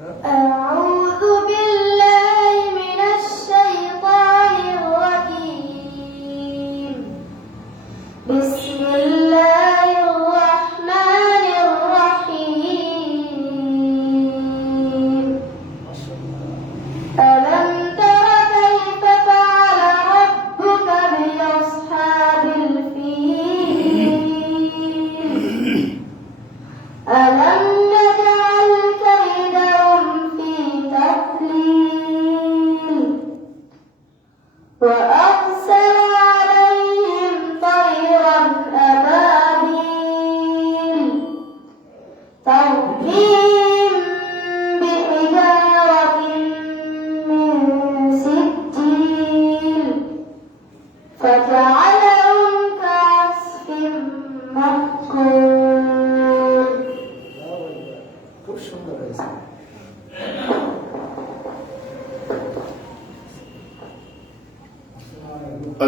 أعوذ بالله من الشيطان الرجيم. بسم الله الرحمن الرحيم. ألم تر كيف فعل ربك بأصحاب الفيل؟ ألم نجعل كيدهم في تضليل وأرسل عليهم طيرا أبابيل ترميهم بحجارة من سجيل فجعلهم كعصف مأكول. খুব সুন্দর হয়েছে।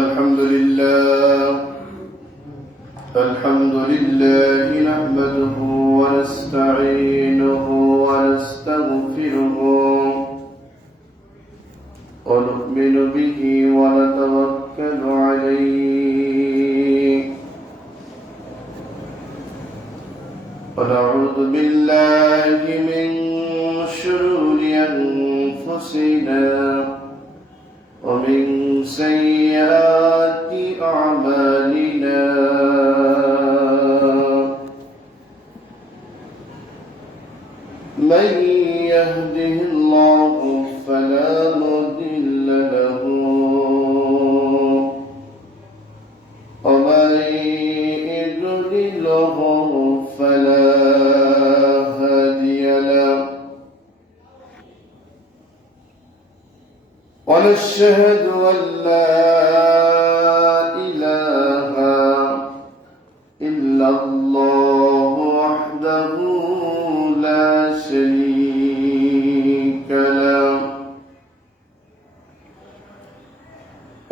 الحمد لله نحمده ونستعينه ونستغفره ونؤمن به ونتوكل عليه ونعوذ بالله من شرور أنفسنا ومن سيئات أعمالنا من يهده الله فلا مضل له ومن يضلله فلا هادي له ونشهد أن لا إله إلا الله وحده لا شريك له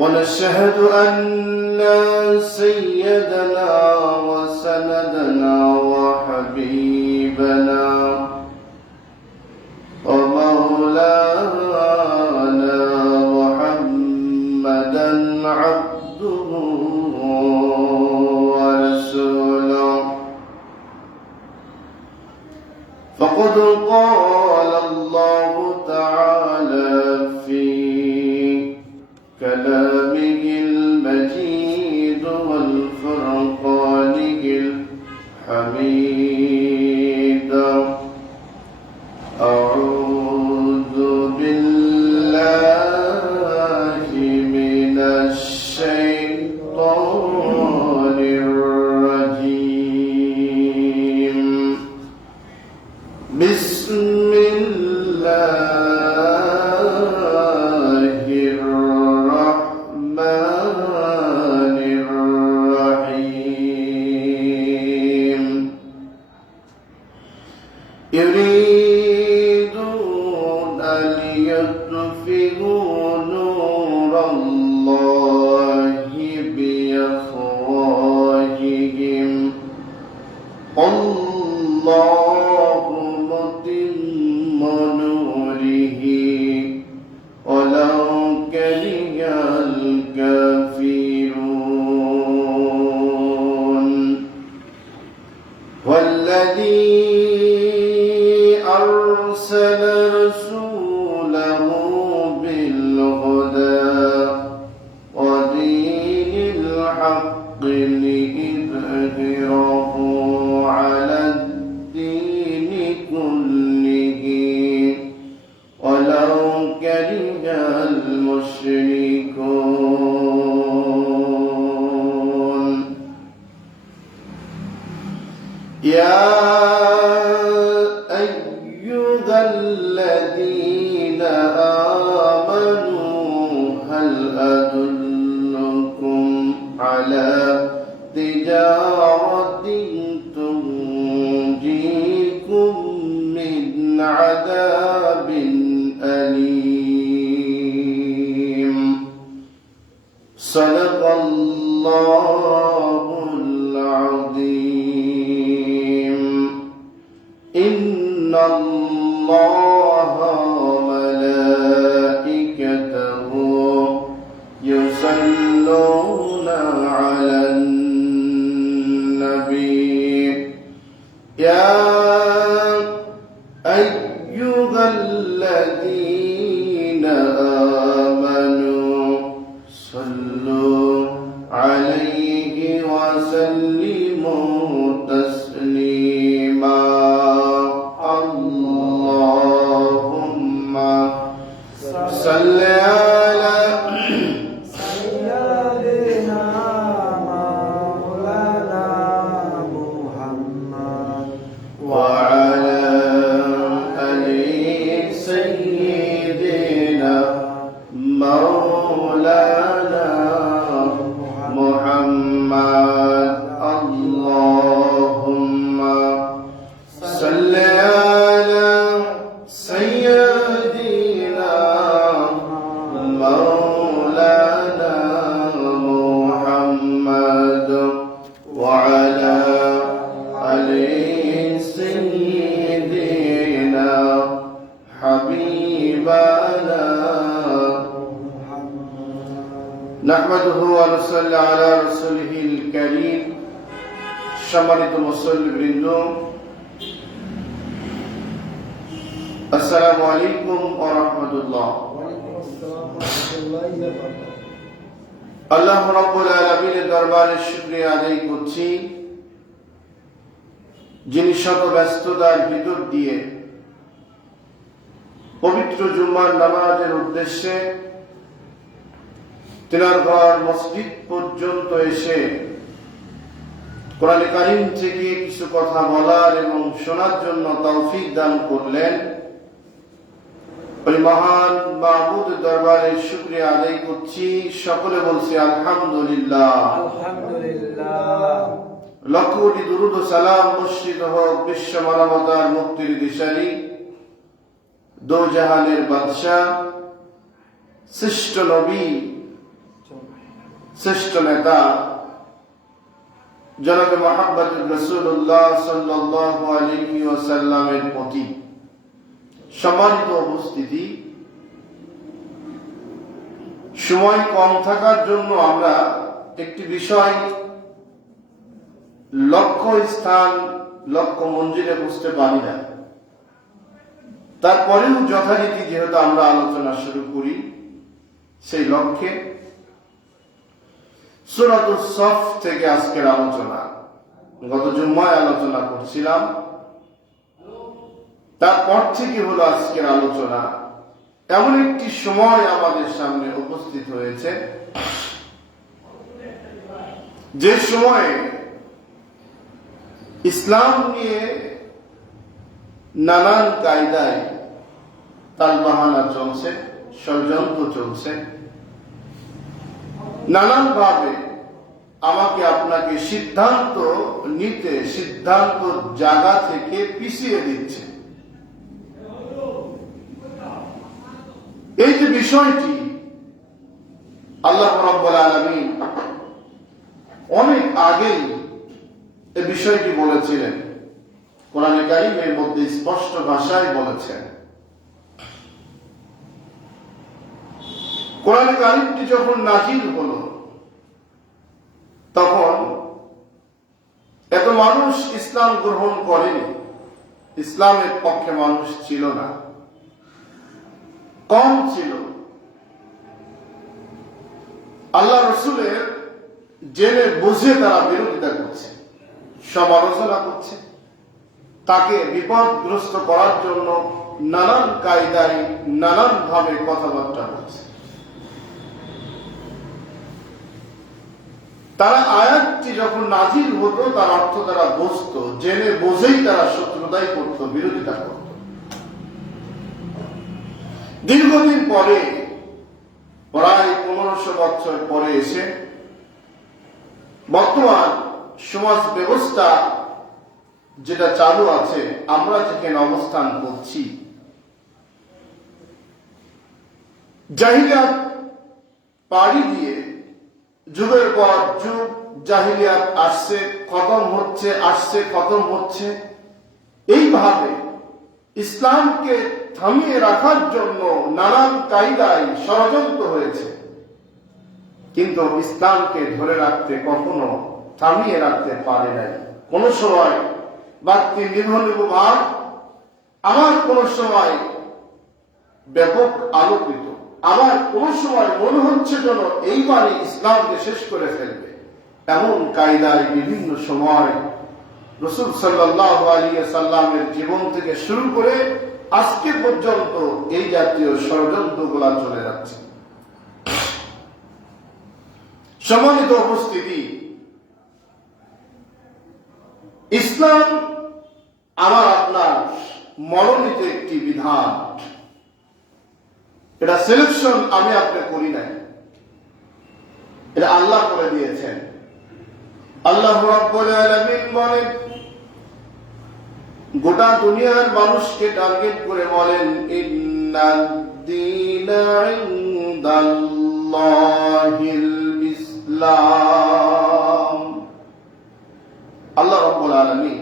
ونشهد أن سيدنا وسندنا وحبيبنا ومولانا محمدا عبده ورسوله فقد قال الله تعالى في كلامه المجيد والفرقانه الحميد أعوذ بالله من الشيطان الرجيم بسم الله الرحمن الرحيم يريدون ليطفئوا نور الله بأفواههم الله متم نوره ولو كره الكافرون والذي أرسل رسوله بالهدى ودين الحق ليظهره على الدين كله ولو كره المشركون يا أيها الذين آمنوا هل أدلكم على تجارة تنجيكم من عذاب أليم صدق الله العظيم إن الله الله وملائكته يصلون على النبي يا أيها الذين آمنوا صلوا عليه وسلموا تسليما اللهم صل على سيدنا مولانا محمد وعلى آل سيدنا مولانا محمد اللهم صل على سيدنا مولانا محمد وعلى آل سيدنا حبيبنا نحمده ونصلي على رسوله الكريم সম্মানিত মুসল্লিবৃন্দ আসসালামু আলাইকুম ওয়া রাহমাতুল্লাহ ওয়ালাইকুম আসসালাম ওয়া রাহমাতুল্লাহি ওয়া বারাকাতুহু আল্লাহ রাব্বুল আলামিনের দরবারে শুকরিয়া আদায় করছি যিনি শত ব্যস্ততার ভিতর দিয়ে পবিত্র জুম্মার নামাজের উদ্দেশ্যে তিনার ঘর মসজিদ পর্যন্ত এসে কোরআন কারীম থেকে কিছু কথা বলার এবং শোনার জন্য তৌফিক দান করলেন। ওই মহান মাবুদের দরবারে শুকরিয়া আদায় করছি, সকলে বলছি আলহামদুলিল্লাহ। আলহামদুলিল্লাহ। লক্ষ কোটি দুরূদ ও সালাম বর্ষিত হোক বিশ্ব মানবতার মুক্তির দিশারি দো জাহানের বাদশাহ, শ্রেষ্ঠ নবী, শ্রেষ্ঠ নেতা জনাবে মুহাম্মদুর রাসূলুল্লাহ সাল্লাল্লাহু আলাইহি ওয়াসাল্লামের প্রতি। সম্মানিত উপস্থিতি, সময় কম থাকার জন্য আমরা একটি বিষয় লক্ষ্য স্থান লক্ষ্য মঞ্জিলে বুঝতে পারি না। তারপরেও যথারীতি যেহেতু আমরা আলোচনা শুরু করি, সেই লক্ষ্যে সূরাতুস সফ থেকে আজকের আলোচনা। গত জুম্মায় আলোচনা করছিলাম, তারপর থেকে হলো আজকের আলোচনা। এমন একটি সময় আমাদের সামনে উপস্থিত হয়েছে যে সময়ে ইসলাম নিয়ে নানান কায়দায় তালবাহানা চলছে, ষড়যন্ত্র চলছে, নানান ভাবে আমাকে আপনাকে সিদ্ধান্ত নিতে, সিদ্ধান্ত জায়গা থেকে পিছিয়ে দিচ্ছে। এই যে বিষয়টি আল্লাহ রাব্বুল আলামিন অনেক আগেই এই বিষয়টি বলেছিলেন, কোরআন কারীমের মধ্যে স্পষ্ট ভাষায় বলেছেন। কোরআন কারীমটি যখন নাযিল হলো, তখন এত মানুষ ইসলাম গ্রহণ করেনি, ইসলামের পক্ষে মানুষ ছিল না, কম ছিল। আল্লাহ রসুলের জেনে বুঝে তারা বিরোধিতা করছে, সমালোচনা করছে, তাকে বিপদগ্রস্ত করার জন্য নানান কায়দায় নানান ভাবে কথাবার্তা বলছে। তারা আয়াতটি যখন নাজিল হতো তার অর্থ তারা বুঝতো, জেনে বুঝেই তারা শত্রুতাই করত, বিরোধিতা করত। দীর্ঘদিন পরে, প্রায় 1500 বছর পরে এসে বর্তমান সমাজ ব্যবস্থা যেটা চালু আছে, আমরা যেখানে অবস্থান করছি, জাহিলিয়াত পাড়ি দিয়ে যুগের পর যুগ জাহিলিয়াত আসছে, খতম হচ্ছে, আসছে, খতম হচ্ছে। এইভাবে ইসলামকে থামিয়ে রাখার জন্য নানান কায়দায় ষড়যন্ত্র হয়েছে, কিন্তু ইসলামকে ধরে রাখতে কখনো থামিয়ে রাখতে পারে নাই। কোন সময় বাড়তি নির্ভর আমার কোন সময় ব্যাপক আলোকিত, আমার কোন সময় মনে হচ্ছে যেন এইবারই ইসলামকে শেষ করে ফেলবে। এমন কায়দায় বিভিন্ন সময় রাসূল সাল্লাল্লাহু আলাইহি ওয়াসাল্লামের জীবন থেকে শুরু করে আজকে পর্যন্ত এই জাতীয় ষড়যন্ত্রগুলো চলে যাচ্ছে। সম্মানিত উপস্থিতি, ইসলাম আমার আপনার মনোনীত একটি বিধান। এটা সিলেকশন আমি আপনি করি নাই, এটা আল্লাহ করে দিয়েছেন। আল্লাহ রাব্বুল আলামিন বলেন, গোটা দুনিয়ার মানুষকে টার্গেট করে বলেন, ইন্নাদ-দীনা ইনদাল্লাহিল ইসলাম। আল্লাহ রাব্বুল আলামিন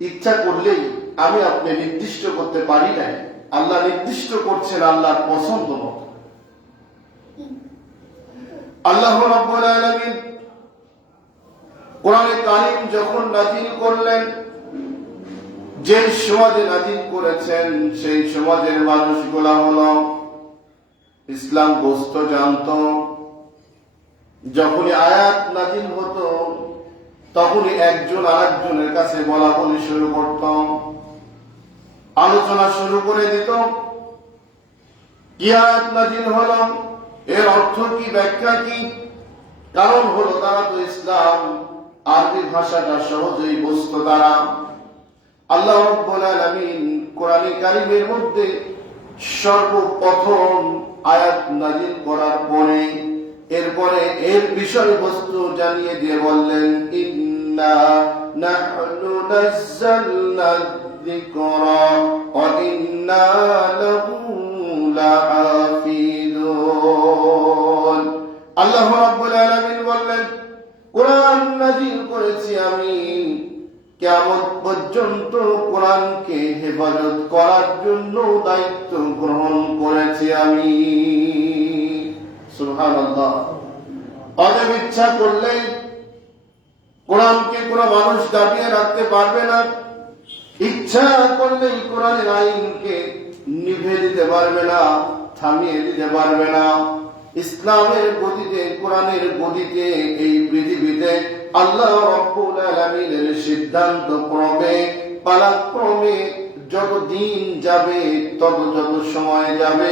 ইচ্ছা করলেই আমি আপনি নির্দিষ্ট করতে পারি না, আল্লাহ নির্দিষ্ট করছেন আল্লাহর পছন্দ মতো। আল্লাহ রাব্বুল আলামিন কোরআনে কারীম যখন নাযিল করলেন, যে সমাজে নাযিল করেছেন সেই সমাজের মানুষগুলা হলো ইসলাম বস্তু জানত। যখনই আয়াত নাযিল হতো তখনই একজন আরেকজনের কাছে বলা বলি শুরু করত, আলোচনা শুরু করে দিত। কি আয়াত নাযিল হলো, এর অর্থ কি, ব্যাখ্যা কি? কারণ হলো তারা তো ইসলাম আরবি ভাষাটা সহজেই বুঝত তারা। আল্লাহ রাব্বুল আলামিন কোরআনে কারীমের মধ্যে সর্বপ্রথম আয়াত নাযিল করার পরে এরপরে এর বিষয়বস্তু জানিয়ে দিয়ে বললেন, ইন্না নাহনু নাযালনা যিকরা ওয়া ইন্না লাহু লাহাফিজুন। আল্লাহ রাব্বুল আলামিন বললেন, কোরআন নাযিল করেছি আমি, কিয়ামত পর্যন্ত কোরআনকে হেফাজত করার জন্য দায়িত্ব গ্রহণ করেছি আমি। সুবহানাল্লাহ। অতএব ইচ্ছা করলে কোরআনকে কোন মানুষ দাবিয়ে রাখতে পারবে না, ইচ্ছা করলেই কোরআনের আইনকে নিভে দিতে পারবে না, থামিয়ে দিতে পারবে না। ইসলামের গদিতে, কোরআনের গদিতে এই পৃথিবীতে আল্লাহ রাব্বুল আলামিনের সিদ্ধান্ত ক্রমে পালাক্রমে যত দিন যাবে, যত সময় যাবে,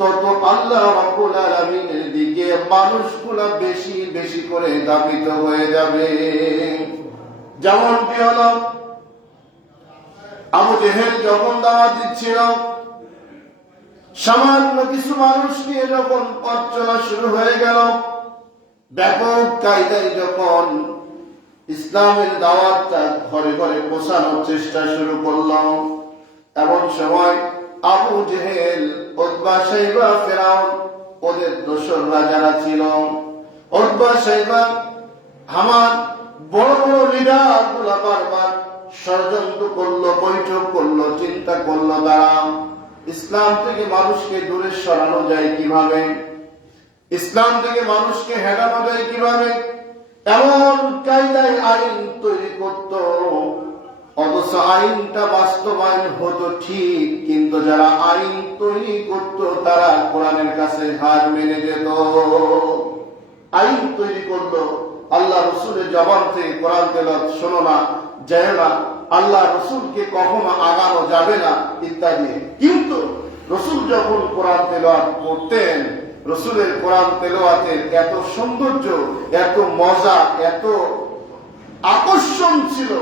তত আল্লাহ রাব্বুল আলামিনের দিকে মানুষগুলা বেশি বেশি করে ধাবিত হয়ে যাবে। যেমনটি হলো আবু জেহেল যখন দাওয়াত দিচ্ছিল, সামান্য কিছু মানুষ নিয়ে যখন পথ চলা শুরু হয়ে গেল, ব্যাপক কায়দায় যখন ইসলামের দাওয়াতটা ঘরে ঘরে পৌঁছানোর চেষ্টা শুরু করল, এমন সময় আবু জেহেল, উতবা, শাইবা, ফিরআউন, ওদের দোসররা যারা ছিল, উতবা, শাইবা, হামান, বড় বড় লিডার গুলা বারবার ষড়যন্ত্র করলো, বৈঠক করলো, চিন্তা করলো তারা ইসলাম থেকে মানুষকে দূরে সরানো যায় কিভাবে, ইসলাম থেকে মানুষকে হেটানো যায় কিভাবে, এমন কায়দায় আইন তৈরি করত। অথচ আইনটা বাস্তবায়ন হতো ঠিক, কিন্তু যারা আইন তৈরি করত তারা কোরআনের কাছে হার মেনে যেত। আইন তৈরি করলো, আল্লাহ রসুলের জবান থেকে কোরআন তেলাওয়াত শোনো না, যায় না, আল্লাহ রসুলকে কখনো আগানো যাবে না ইত্যাদি। কিন্তু রসুল যখন কোরআন তেলাওয়াত করতেন, রসুলের কোরআন তেলাওয়াতের এত সৌন্দর্য, এত মজা, এত আকর্ষণ ছিল,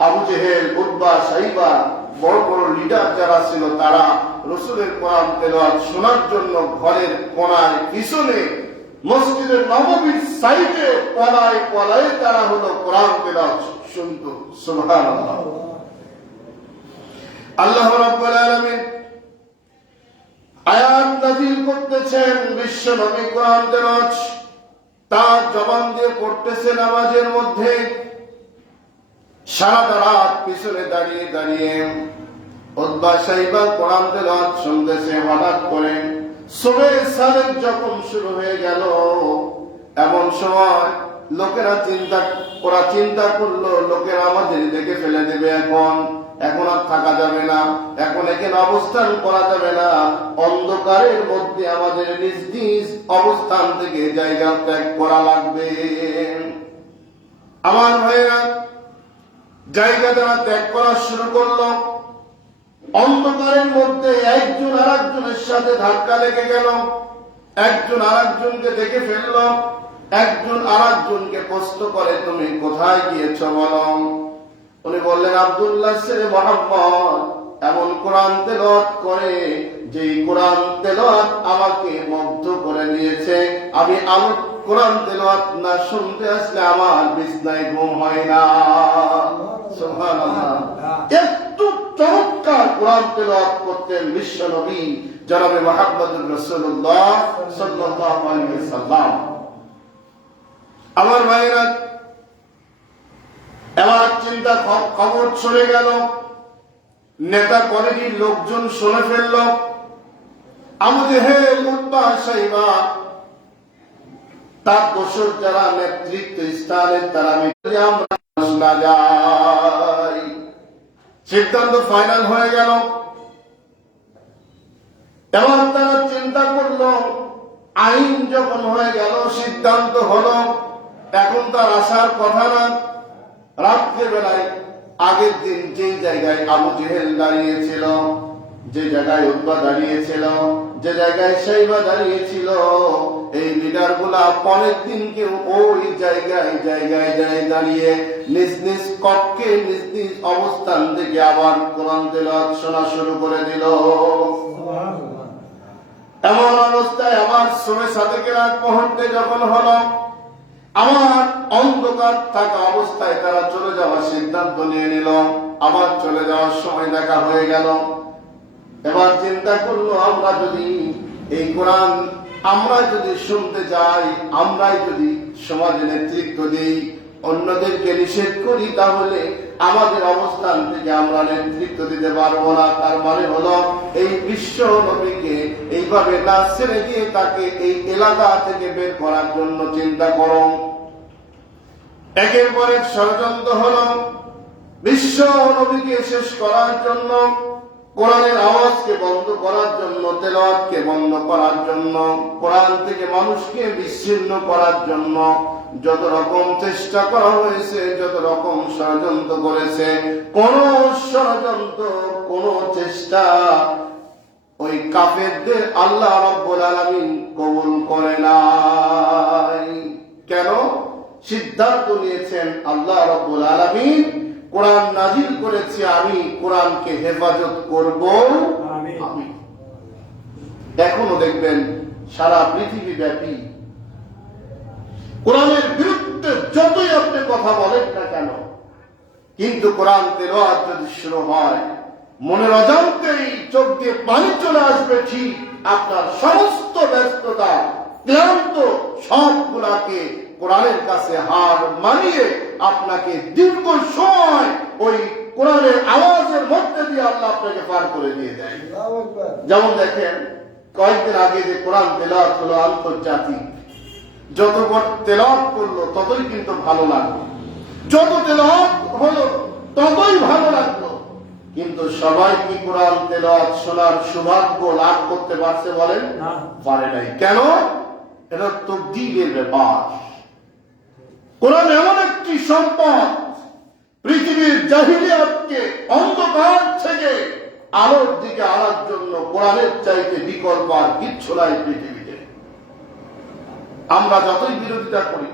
আবু জেহেল, উতবা, শাইবা, বড় বড় লিডার যারা ছিল তারা রসুলের কোরআন তেলাওয়াত শোনার জন্য ঘরের কোণায়, পিছনে, মসজিদের নববীর সাইডে পলায় পলায় তারা হলো কোরআন তেলাওয়াত শুনত। সুবহানাল্লাহ। আল্লাহ রাব্বুল আলামিন আয়াত নাযিল করতেছেন, বিশ্ব নবী কোরআন তেলাওয়াত তার জবান দিয়ে পড়তেছে নামাজের মধ্যে। সারাটা রাত পিছনে দাঁড়িয়ে দাঁড়িয়ে উতবা সাইবা কোরআন তেলাওয়াত শুনতেছে। হঠাৎ করে সুবহে সাদেক যখন শুরু হয়ে গেল, এমন সময় লোকেরা চিন্তা করলো লোকেরা আমাদের দেখে ফেলে দেবে, এখন আর থাকা যাবে না, এখন এখানে অবস্থান করা যাবে না, অন্ধকারের মধ্যে আমাদের নিজ নিজ অবস্থান থেকে জায়গা ত্যাগ করা লাগবে। আমার ভাইয়েরা, জায়গা তারা ত্যাগ করা শুরু করলো। অন্ধকারের মধ্যে একজন আর একজনের সাথে ধাক্কা লেগে গেল, একজন আর একজনকে দেখে ফেলল, একজন আর একজনকে প্রশ্ন করে, তুমি কোথায় গিয়েছ বলো। উনি বললেন, আব্দুল্লাহ ছেলে মুহাম্মদ এমন কোরআন তেলাওয়াত করে যে কোরআন তেলাওয়াত আমাকে মুগ্ধ করে দিয়েছে। আমি কোরআন তেলাওয়াত না শুনতে আসলে আমার বিছনায় ঘুম হয় না। সুবহানাল্লাহ। একটু চমৎকার কোরআন তেলাওয়াত করতেন বিশ্ব নবী জনাবে মুহাম্মদুর রাসূলুল্লাহ সাল্লাল্লাহু আলাইহি ওয়াসাল্লাম। আমার ভাইরা, এবার চিন্তা খবর চলে গেল, নেতা কমিটির লোকজন শুনে ফেলল। আবু জেহেল, উতবা, সাইবা তার দোসর যারা নেতৃত্ব স্থানে তারা আমরা না যাই। সিদ্ধান্ত ফাইনাল হয়ে গেল। এবার তারা চিন্তা করলো, আইন যখন হয়ে গেল, সিদ্ধান্ত হলো, এখন তার আসার কথা না। রাত্রে বেলায় আগের দিন যে জায়গায় আবু জেহেল দাঁড়িয়েছিল, যে জায়গায় উতবা দাঁড়িয়েছিল, যে জায়গায় সাইবা দাঁড়িয়েছিল, এই লিডার গুলা পরের দিনকে ওই জায়গায় দাঁড়িয়ে নিজ নিজ কক্ষে নিজ নিজ অবস্থান থেকে আবার কোরআন তেলাওয়াত শোনা শুরু করে দিল। এমন অবস্থায় আমার সুবহে সাদেকের আগ মুহূর্তে যখন হলো, আমার অন্ধকার থাকা অবস্থায় তারা চলে যাওয়ার সিদ্ধান্ত নিয়ে নিল। আবার চলে যাওয়ার সময় দেখা হয়ে গেল। এবার চিন্তা করলো, আমরা যদি এই কোরআন আমরা যদি শুনতে যাই, আমরাই যদি সমাজে নেতৃত্ব দিই, অন্যদেরকে নিষেধ করি, তাহলে আমাদের অবস্থান থেকে আমরা নেতৃত্ব দিতে পারবো না। তার মানে হলো এই বিশ্ব নবীকে এইভাবে না ছেড়ে দিয়ে তাকে এই এলাকা থেকে বের করার জন্য চিন্তা করো। একের পর এক ষড়যন্ত্র হলো বিশ্ব নবীকে শেষ করার জন্য, কোরআনের আওয়াজকে বন্ধ করার জন্য, তেলাওয়াতকে বন্ধ করার জন্য, কোরআন থেকে মানুষকে বিচ্ছিন্ন করার জন্য যত রকম চেষ্টা করা হয়েছে, যত রকম ষড়যন্ত্র করেছে, কোন ষড়যন্ত্র, কোন চেষ্টা ওই কাফেরদের আল্লাহ রাব্বুল আলামিন কবুল করে নাই। কেন? সিদ্ধান্ত নিয়েছেন আল্লাহ রাব্বুল আলামিন কোরআন নাজিল করেছে, আমি কোরআনকে হেফাজত করব। আমি এখনো দেখবেন সারা পৃথিবী ব্যাপী কোরআনের বিরুদ্ধে যতই আপনি কথা বলেন না কেন, কিন্তু কোরআন তেলাওয়াত যদি শুরু হয়, মনের অজান্তেই চোখ দিয়ে পানি চলে আসবে। ঠিক আপনার সমস্ত ব্যস্ততা, ক্লান্ত সবগুলাকে কোরআনের কাছে হার মানিয়ে আপনাকে দীর্ঘ সময় ওই কোরআনের আওয়াজের মধ্যে দিয়ে আল্লাহ আপনাকে পার করে দিয়ে দেয়। যেমন দেখেন, কয়েকদিন আগে যে কোরআন তেলাওয়াত হলো আন্তর্জাতিক, যত তেলাওয়াত করলো ততই কিন্তু ভালো লাগলো, যত তেলাওয়াত হলো ততই ভালো লাগলো, কিন্তু সবাই কি কোরআন তেলাওয়াত শোনার সৌভাগ্য লাভ করতে পারছে বলেন? পারে নাই। কেন? এটা তাকদীরের ব্যাপার। কোরআন এমন একটি সম্পদ, পৃথিবীর জাহিলিয়াতকে অন্ধকার থেকে আলোর দিকে আনার জন্য কোরআনের চাইতে বিকল্প আর কিচ্ছু নাই পৃথিবীতে। আমরা যতই বিরোধিতা করি,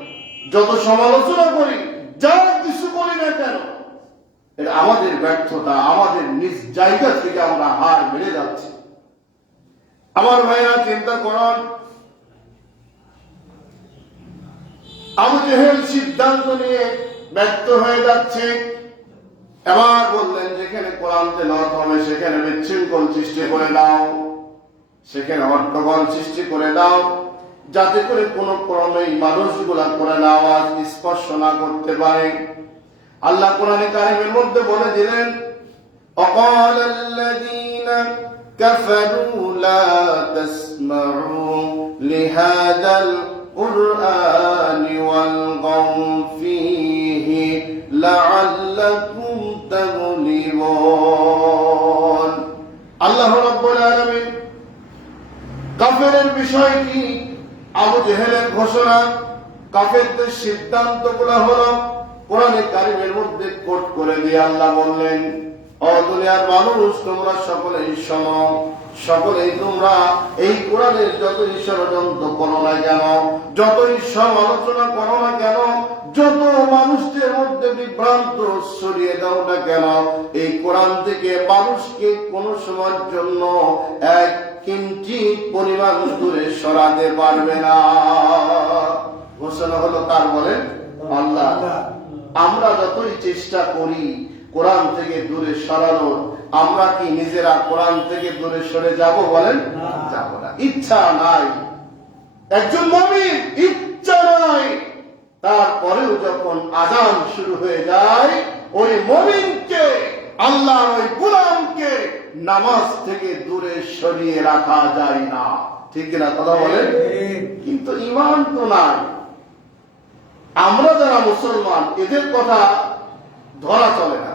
যত সমালোচনা করি, যা কিছু করি না কেন, এটা আমাদের ব্যর্থতা, আমাদের নিজ জায়গা থেকে আমরা হার মেরে যাচ্ছি। আমার ভাইরা, চিন্তা করেন, আবু জেহেল সিদ্ধান্ত নিয়ে ব্যর্থ হয়ে যাচ্ছে। এবার বললেন, যেখানে কোরআন তেলাওয়াত হবে সেখানে বিশৃঙ্খল সৃষ্টি করে দাও, সেখানে হট্টগোল সৃষ্টি করে দাও, যাতে করে কোন ক্রমেই মানুষগুলা কোরআন আওয়াজ স্পর্শ না করতে পারে। আল্লাহ কোরআনে কারিমের মধ্যে বলে দিলেন, وقال الذين كفروا لا تسمعوا لهذا القرآن والغوا فيه لعلكم تغلبون। আল্লাহ রাব্বুল আলামিন কাফেরের বিষয়টি, আবু জেহেলের ঘোষণা, কাফেরদের সিদ্ধান্তগুলো হলো কোরআনে কারিমের মধ্যে কোট করে দিয়ে আল্লাহ বললেন, ও দুনিয়ার মানুষ, তোমরা সকলেই শোনো, সকলেই তোমরা এই কোরআনের যতই ষড়যন্ত্র করো না কেন, যতই সমালোচনা করো না কেন, যত মানুষদের মধ্যে বিভ্রান্ত ছড়িয়ে দাও না কেন, এই কোরআন থেকে মানুষকে কোনো সময়ের জন্য এক কিঞ্চিত পরিমাণ দূরে সরাতে পারবে না। ঘোষণা হলো কার? বলেন আল্লাহ। আমরা যতই চেষ্টা করি কোরআন থেকে দূরে সরানোর, আমরা কি নিজেরা কোরআন থেকে দূরে সরে যাব? বলেন যাব না। ইচ্ছা নাই, একজন মুমিন ইচ্ছা নাই, তারপরেও যখন আযান শুরু হয়ে যায়, ওই মুমিনকে, আল্লাহর ওই গোলামকে নামাজ থেকে দূরে সরিয়ে রাখা যায় না। ঠিক না কথা বলেন? কিন্তু ঈমান তো নাই। আমরা যারা মুসলমান, এদের কথা ধরা চলে না,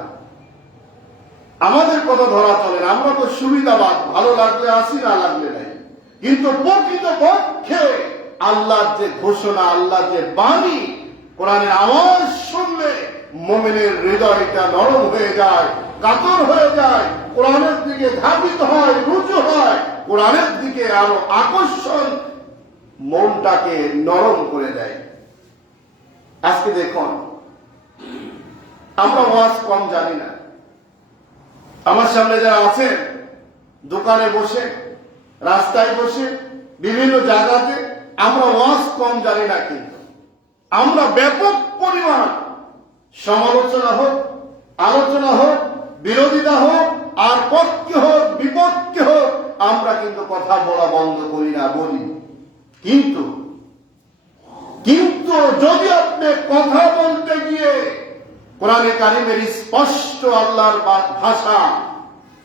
আমাদের কথা ধরা চলে না। আমরা তো সুবিধাবাদ, ভালো লাগলে আসি, না লাগলে নাই। কিন্তু প্রকৃত পক্ষে আল্লাহর যে ঘোষণা, আল্লাহর যে বাণী, কোরআনের আওয়াজ শুনলে মুমিনের হৃদয়টা নরম হয়ে যায়, কাতর হয়ে যায়, কোরআনের দিকে ধাবিত হয়, রুজু হয়, কোরআনের দিকে আরো আকর্ষণ মনটাকে নরম করে দেয়। আজকে দেখুন, আমরা ওয়াজ কম জানি না। আমার সামনে যারা আছেন, দোকানে বসে, রাস্তায় বসে, বিভিন্ন জায়গাতে, আমরা ওয়াজ কম জানি না, কিন্তু আমরা ব্যাপক পরিমাণ সমালোচনা হোক, আলোচনা হোক, বিরোধিতা হোক, আর পক্ষে হোক, বিপক্ষে হোক, আমরা কিন্তু কথা বলা বন্ধ করি না, বলি। কিন্তু যদি আপনি কথা বলতে গিয়ে কোরআনে কারিমের স্পষ্ট আল্লাহর ভাষা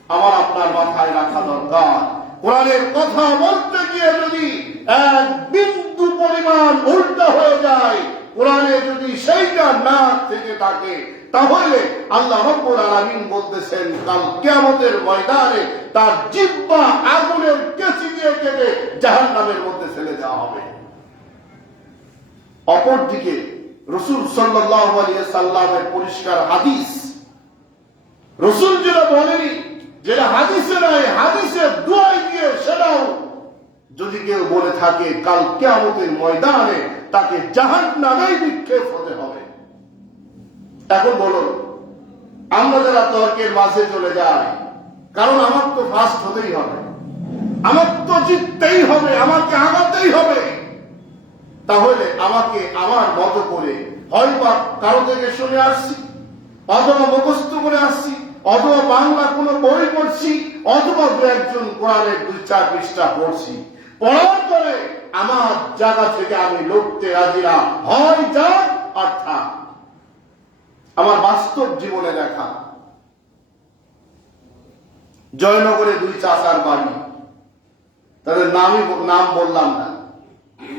আমার আপনার মাথায় রাখা দরকার। কোরআনের কথা বলতে গিয়ে যদি এক বিন্দু পরিমাণ উল্টা হয়ে যায়, কোরআনে যদি সেইটা না থেকে থাকে, তাহলে আল্লাহ রাব্বুল আলামিন বলতেছেন, কাল কিয়ামতের ময়দানে তার জিহ্বা আগুনের কেচি দিয়ে কেটে জাহান্নামের মধ্যে ফেলে দেওয়া হবে। অপরদিকে রাসূল সাল্লাল্লাহু আলাইহি সাল্লামের পরিষ্কার হাদিস, রাসূল যেটা বলেনি, যেটা হাদিসে নাই, হাদিসের দোয়াই দিয়ে সেটাও যদি কেউ বলে থাকে, কাল কিয়ামতের ময়দানে তাকে জাহান্নামে নিক্ষেপ হতে হবে। এখন বলুন, আমরা যারা তর্কের মাঝে চলে যাই, কারণ আমার তো ফার্স্ট হতেই হবে, আমার তো জিততেই হবে, আমাকে আগাতেই হবে, তাহলে আমাকে আমার মতো করে হয়তো কারো থেকে শুনে আসছি, অথবা মুখস্থ করে আসছি, অথবা বাংলা কোনো বই পড়ছি, অথবা দু একজন কোরআনের 2-4 পৃষ্ঠা পড়ছি, পড়ার পরে আমার জায়গা থেকে আমি লড়তে রাজি না, হয় যাক আর থাক। আমার বাস্তব জীবনে দেখা, জয়নগরে 2 চাচার বাড়ি, তাদের নাম বললাম না,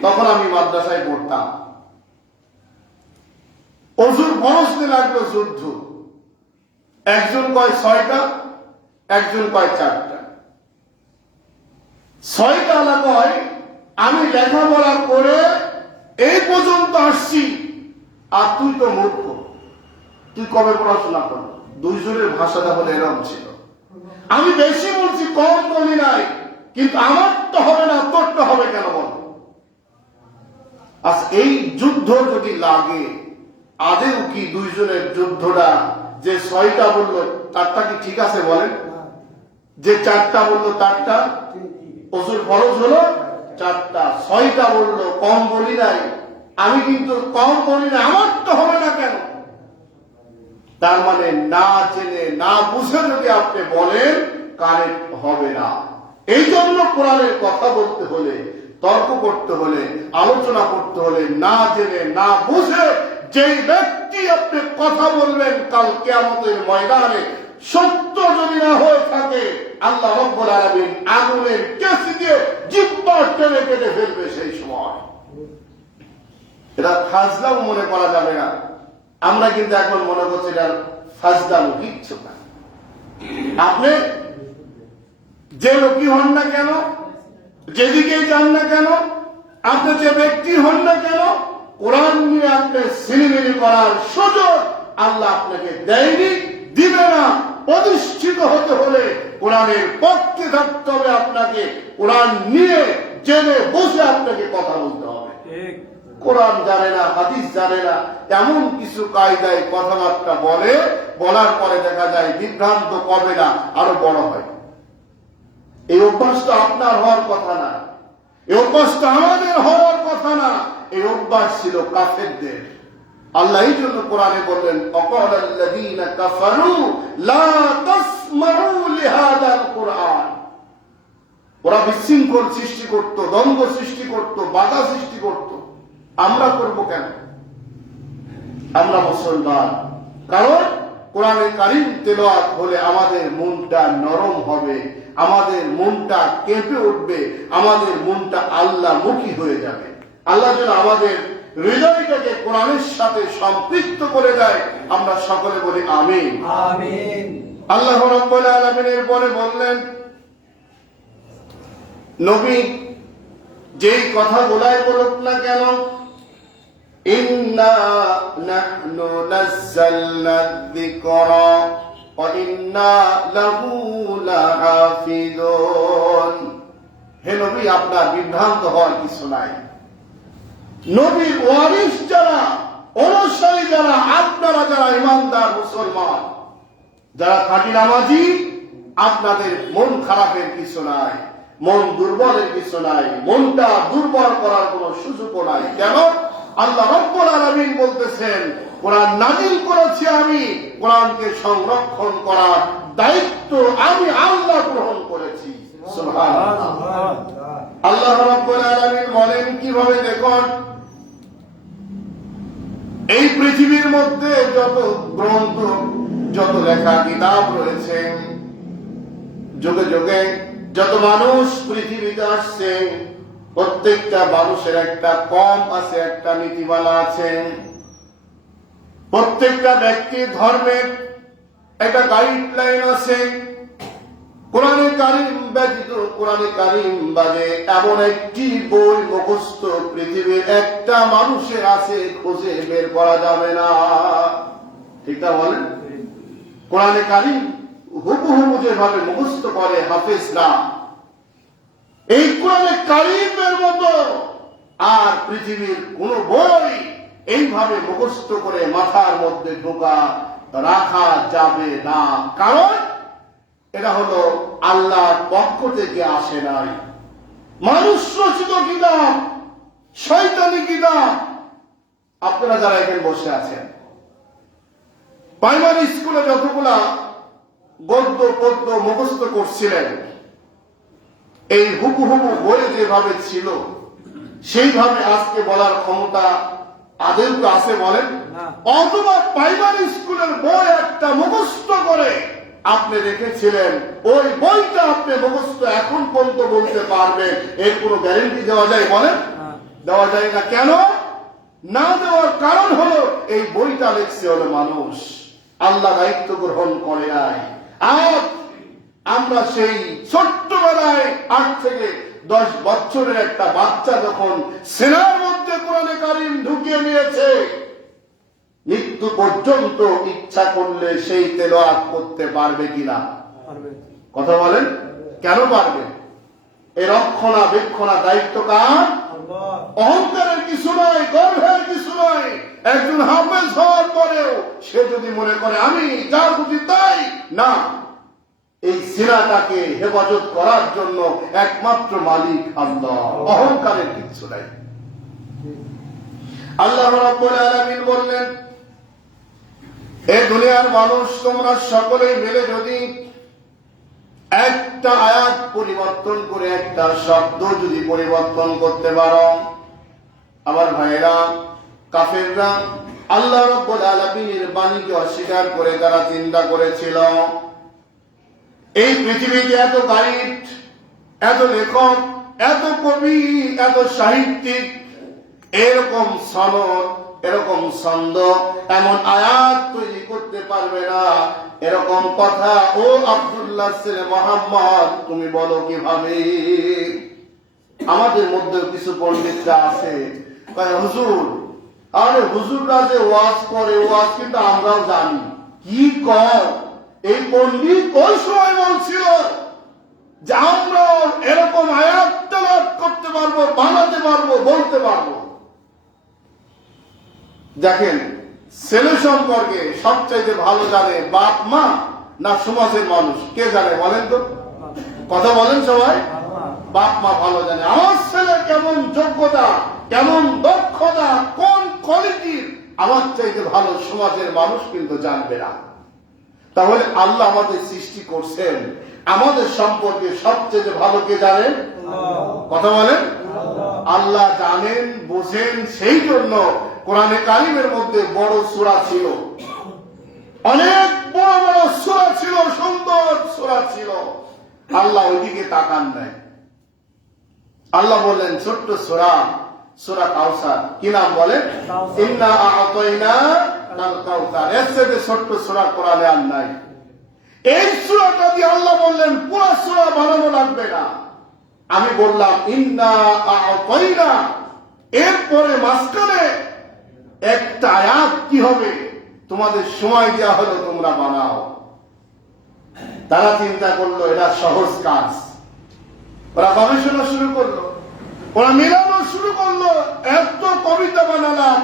তখন আমি মাদ্রাসায় পড়তাম। অজুর বরস দিন লাগলো যুদ্ধ, একজন কয় 6টা, একজন কয় 4টা। 6টা আলা কয়, আমি লেখাপড়া করে এই পর্যন্ত আসছি, আর তুই তো মূর্খ, তুই কবে পড়াশোনা কর? 2 জনের ভাষাটা হলে এরকম ছিল। আমি বেশি বলছি, কম বলি নাই, কিন্তু আমার তো হবে না, তোর তো হবে কেন বল? আজ এই যুদ্ধ যদি লাগে, আদেও কি 2 জনের যুদ্ধটা, যে 6টা বললো তারটা কি ঠিক আছে বলেন? যে 4টা বললো তারটা ওজুর ফরজ হলো 4টা, 6টা বললো, কম বলি নাই, আমি কিন্তু কম বলি না, আমার তো হবে না কেন? তার মানে না জেনে না বুঝে যদি আপনি বলেন, কারেক্ট হবে না। এই জন্য কোরআনের কথা বলতে হলে, তর্ক করতে হলে, আলোচনা করতে হলে, না জেনে না বুঝে যেই ব্যক্তি ব্যক্তি আপনি কথা বলবেন কাল কিয়ামতের ময়দানে, সত্য যদি না হয়ে থাকে আল্লাহ রাব্বুল আলামিন আগুনের কেসি দিয়ে জিহ্বা টেনে কেটে ফেলবে সেই সময়। এটা ফাজলাম মনে করা যাবে না। আমরা কিন্তু এখন মনে করছি এটা ফাজলাম কিচ্ছু না। আপনি যে লোকই হন না কেন, যেদিকে যান না কেন, আপনি যে ব্যক্তি হন না কেন, কোরআন নিয়ে আপনি সিনেমিনি করার সুযোগ আল্লাহ আপনাকে দেয়নি, দিবে না। প্রতিষ্ঠিত হতে হলে কোরআনের পক্ষে থাকতে হবে, আপনাকে কোরআন নিয়ে জেনে বসে আপনাকে কথা বলতে হবে। কোরআন জানে না, হাদিস জানে না, এমন কিছু কায়দায় কথাবার্তা বলে, বলার পরে দেখা যায় বিভ্রান্ত করবে না, আরো বড় হয়। এই অভ্যাসটা আপনার হওয়ার কথা না, এই অভ্যাসটা আমাদের হওয়ার কথা না। এই অভ্যাস ছিল কাফেরদের। আল্লাহ এই জন্য কোরআনে বললেন, অকালাল্লাযীনা কাফারু লা তাসমাউ লিহাদাল কুরআন। ওরা বিশৃঙ্খল সৃষ্টি করত, দ্বন্দ্ব সৃষ্টি করত, বাধা সৃষ্টি করত। আমরা করব কেন? আমরা মুসলমান। কারণ কোরআনে কারীম তেলাওয়াত হলে আমাদের মনটা নরম হবে, আমাদের মনটা কেঁপে উঠবে, আমাদের মনটা আল্লাহমুখী হয়ে যাবে। আল্লাহ যেন আমাদের হৃদয়টাকে কোরআনের সাথে সম্পৃক্ত করে দেয়। আমরা সকলে বলি আমিন, আমিন। আল্লাহ রাব্বুল আলামিনের পরে বললেন, নবী যেই কথা বলাই বলুক না কেন, ইন্না নাহনু নাযালনা যিকরা ওয়া ইন্না লাহু লাহাফিজুন। হে নবী, আপনার বিভ্রান্ত হওয়ার কিছু নাই। নবীর ওয়ারিস যারা, অনুসারী যারা, আপনারা যারা ইমানদার মুসলমান, যারা খাঁটি নামাজি, আপনাদের মন খারাপের কিছু নাই, মন দুর্বলের কিছু নাই, মনটা দুর্বল করার কোন সুযোগও নাই। কেন? আল্লাহ রাব্বুল আলামিন বলতেছেন, কোরআন নাযিল করেছি আমি, কোরআনকে সংরক্ষণ করার দায়িত্ব আমি আল্লাহ গ্রহণ করেছি। সুবহানাল্লাহ। আল্লাহ রাব্বুল আলামিন বলেন কিভাবে? দেখুন, এই পৃথিবীর মধ্যে যত গ্রন্থ, যত লেখা কিতাব রয়েছে, যুগে যুগে যত মানুষ পৃথিবীতে আসছে, প্রত্যেকটা মানুষের একটা কম আছে, একটা নীতিমালা আছে। প্রত্যেকটা ব্যক্তির ধর্মের একটা গাইডলাইন আছে। কোরআনে কারীম ব্যতীত, কোরআনে কারীম বাদে এমন একটি বই মুখস্থ পৃথিবীর একটা মানুষের আছে, খুঁজে বের করা যাবে না। ঠিক না বলেন? কোরআনে কারীম হুবহু যেভাবে মুখস্থ করে হাফেজরা, এই কোরআনে কারীমের মতো আর পৃথিবীর কোন বই এইভাবে মুখস্থ করে মাথার মধ্যে ঢোকা রাখা যাবে না। কারণ এটা হলো আল্লাহর পক্ষ থেকে আসে নাই, মানুষ রচিত কিতাব, শয়তানি কিতাব। আপনারা যারা এখানে বসে আছেন, প্রাইমারি স্কুলে যতগুলা গদ্য পদ্য মুখস্থ করছিলেন, এই হুবহু বই যেভাবে ছিল সেইভাবে আজকে বলার ক্ষমতা আদেও তো আছে বলেন? অথবা প্রাইমারি স্কুলের বই একটা মুখস্থ করে আপনি রেখেছিলেন, ওই বইটা আপনি মুখস্থ এখন পর্যন্ত বলতে পারবেন, এর কোনো গ্যারেন্টি দেওয়া যায় বলেন? দেওয়া যায় না। কেন না দেওয়ার কারণ হলো, এই বইটা লিখছে হলো মানুষ, আল্লাহ দায়িত্ব গ্রহণ করে নাই। আজ আমরা সেই ছোট্টবেলায় 8 থেকে 10 বছরের একটা বাচ্চা যখন সিনার মধ্যে কোরআনে কারীম ঢুকিয়ে নিয়েছে, মৃত্যু পর্যন্ত ইচ্ছা করলে সেই তেলাওয়াত করতে পারবে কিনা? কথা বলেন, কেন পারবে? এই রক্ষণাবেক্ষণা দায়িত্ব কার? অহংকারের কিছু নয়, গর্বের কিছু নয়। একজন হাফেজ হওয়ার পরেও সে যদি মনে করে আমি যা খুশি তাই, না, এই সিনাটাকে হেফাজত করার জন্য একমাত্র মালিক আল্লাহ। অহংকারের কিছু নাই। আল্লাহ রাব্বুল আলামিন বললেন, এই দুনিয়ার মানুষ তোমরা সকলেই মিলে যদি একটা আয়াত পরিবর্তন করে, একটা শব্দ যদি পরিবর্তন করতে পারো, আমার ভাইয়েরা, কাফেররা আল্লাহ রাব্বুল আলামিনের বাণীকে অস্বীকার করে তারা চিন্তা করেছিল এই পৃথিবীতে এত গাইড, এত লেখক, এত কবি, এত সাহিত্যিক, এরকম সনদ, এরকম ছন্দ, এমন আয়াত তৈরি করতে পারবে না, এরকম কথা ও আব্দুল্লাহ ছেলে মোহাম্মদ তুমি বলো কিভাবে? আমাদের মধ্যে কিছু পণ্ডিতরা আছে কয় হুজুর, আরে হুজুররা যে ওয়াজ করে ওয়াজ কিন্তু আমরাও জানি। কি কর? এই পণ্ডিত ওই সময় বলছিল যে আমরা এরকম আয়াত তেলাওয়াত করতে পারবো, বানাতে পারবো, বলতে পারবো। দেখেন, ছেলে সম্পর্কে সবচাইতে ভালো জানে বাপ মা না সমাজের মানুষ? কে জানে বলেন তো? কথা বলেন সবাই। বাপ মা ভালো জানে আমার ছেলে কেমন যোগ্যতা, কেমন দক্ষতা, কোন কোয়ালিটির, আমার চাইতে ভালো সমাজের মানুষ কিন্তু জানবে না। তাহলে আল্লাহ আমাদের সৃষ্টি করছেন, আমাদের সম্পর্কে সবচেয়ে ভালো কে জানেন? কথা বলেন। আল্লাহ জানেন, বোঝেন, সেই জন্য কোরআনে কারিমের মধ্যে বড় সূরা ছিল, অনেক বড় বড় সূরা ছিল, সুন্দর সূরা ছিল, আল্লাহ ওইদিকে তাকান নাই। আল্লাহ বললেন ছোট্ট সূরা, সূরা কাউসার। কি নাম বলেন? ইন্না আ'তাইনাকাল কাউসার। এর চেয়ে ছোট্ট সূরা কোরআনে আর নাই। এই সূরাটা দিয়ে আল্লাহ বললেন পুরো সূরা বানানো লাগবে না। আমি বললাম ইন্না আ'তাইনা, এরপরে মাঝখানে একটা আয়াত কি হবে, তোমাদের সময় দেওয়া হলো, তোমরা বানাও। তারা চিন্তা করলো এটা সহজ কাজ, ওরা গবেষণা শুরু করলো, ওরা মেলানো শুরু করলো। এত কবিতা বানালাম,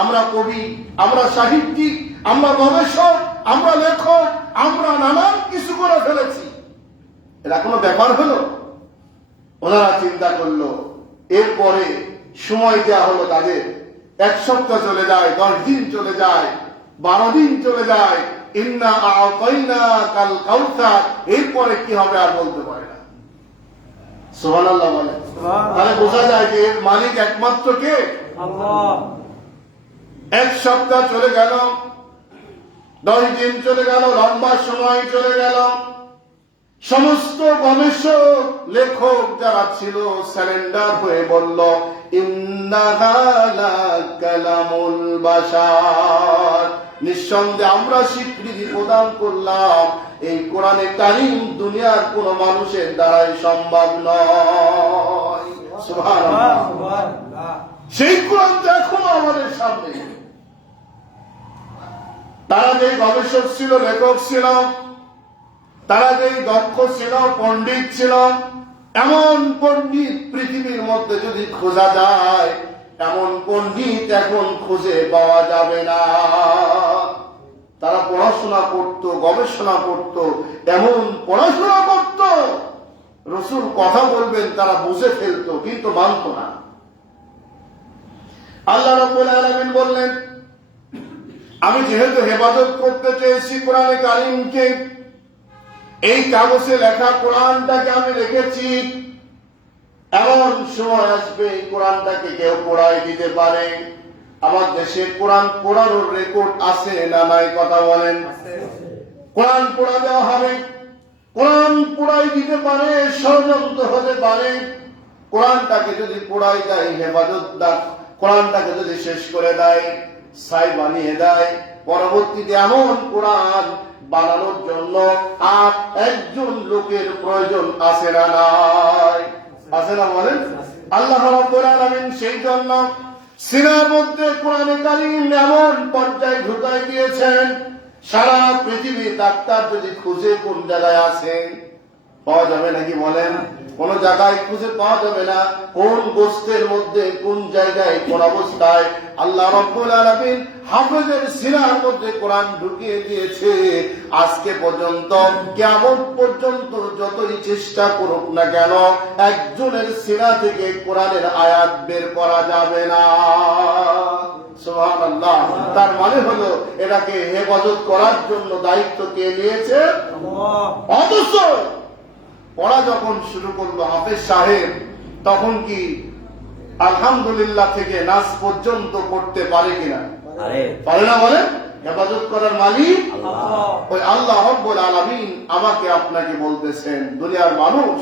আমরা কবি, আমরা সাহিত্যিক, আমরা গবেষক, আমরা লেখক, আমরা নানান কিছু করে ফেলেছি, এটা কোনো ব্যাপার হলো? ওনারা চিন্তা করলো। এরপরে সময় দেওয়া হলো তাদের, 1 সপ্তাহ চলে যায়, 10 দিন চলে যায়, 12 দিন চলে যায়। ইন্না আ'তাইনাকাল কাউসার, এরপরে কি হবে আর বলতে পারে না। সুবহানাল্লাহ বলে। তাহলে বোঝা যায় যে এর মালিক একমাত্র কে? আল্লাহ। 1 সপ্তাহ চলে গেল, 10 দিন চলে গেল, লম্বা সময় চলে গেল। সমস্ত গবেষক লেখক যারা ছিল সারেন্ডার হয়ে বলল ইন্নাহা লাকালামুল বাশার, নিঃসন্দেহে আমরা স্বীকৃতি প্রদান করলাম এই কোরআনে কারীম দুনিয়ার কোন মানুষের দ্বারাই সম্ভব নয়। সুবহানাল্লাহ। সেই কোরআন তো এখনো আমাদের সামনে। তারা যে গবেষক ছিল, লেখক ছিল, তারা যে দক্ষ ছিল, পণ্ডিত ছিল, এমন পণ্ডিত পৃথিবীর মধ্যে যদি খোঁজা যায়, এমন পণ্ডিত এখন খুঁজে পাওয়া যাবে না। তারা পড়াশোনা করত, গবেষণা করত, এমন পড়াশোনা করত, রাসূল কথা বলবেন তারা বুঝে ফেলতো, কিন্তু মানত না। আল্লাহ রাব্বুল আলামিন বললেন আমি যেহেতু হেফাজত করতে চেয়েছি কোরআনে কারীমকে, এই কাগজে লেখা কোরআনটাকে আমি রেখেছি, এমন সময় আসবে এই কোরআনটাকে কেউ পড়াই দিতে পারে। আমার দেশে কোরআন পড়ানোর রেকর্ড আছে না নাই? কথা বলেন। কোরআন পড়া দেওয়া হবে, কোরআন পড়াই দিতে পারে, ষড়যন্ত্র হতে পারে। কোরআনটাকে যদি পড়াই দেয়, হেফাজত দেয়, কোরআনটাকে যদি শেষ করে দেয়, ছাই বানিয়ে দেয়, পরবর্তীতে এমন কোরআন বানানোর জন্য আর একজন লোকের প্রয়োজন আছে না নাই? আছে না বলেন? আল্লাহ রাব্বুল আলামিন সেই জন্য সিনার মধ্যে কোরআনে কারীম এমন পর্যায়ে ঢুকাই দিয়েছেন, সারা পৃথিবীর ডাক্তার যদি খুঁজে কোন জায়গায় আছে পাওয়া যাবে নাকি বলেন? কোন জায়গায় খুঁজে পাওয়া যাবে না কোন গোস্তের মধ্যে কোন জায়গায় কোন অবস্থায় আল্লাহ রাব্বুল আলামিন হাফেজের সিনার মধ্যে কোরআন ঢুকিয়ে দিয়েছে। আজকে পর্যন্ত, কিয়ামত পর্যন্ত যতই চেষ্টা করুক না কেন, একজনের সিনা থেকে কোরআনের আয়াত বের করা যাবে না। সুবহানাল্লাহ। তার মানে হলো এটাকে হেফাজত করার জন্য দায়িত্ব কে নিয়েছে? আল্লাহ। অথচ পড়া যখন শুরু করলো হাফেজ সাহেব, তখন কি আলহামদুলিল্লাহ থেকে নাস পর্যন্ত করতে পারে কিনা? পারে না? বলেন, হেফাজত করার মালিক ওই আল্লাহ রাব্বুল আলামিন আমাকে আপনাকে বলতেছেন, দুনিয়ার মানুষ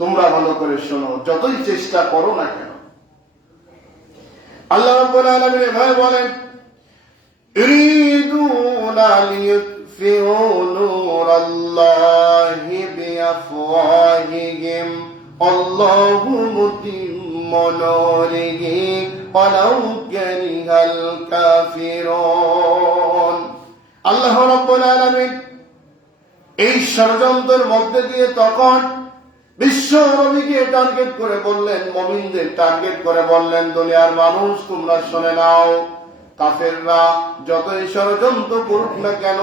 তোমরা ভালো করে শোনো, যতই চেষ্টা করো না কেন। আল্লাহ রাব্বুল আলামিন এভাবে বলেন, ইউরিদুনা লিয়ুতফিউ নূরাল্লাহি বিআফওয়াহিহিম আল্লাহু মুতিম্মু নূরিহি ওয়ালাউ কারিহাল কাফিরুন। আল্লাহ রাব্বুল আলামিন এই ষড়যন্ত্রের মধ্যে দিয়ে তখন বিশ্ব নবীকে টার্গেট করে বললেন, মুমিনদের টার্গেট করে বললেন, দুনিয়ার মানুষ তোমরা শুনে নাও, কাফেররা যতই ষড়যন্ত্র করুক না কেন,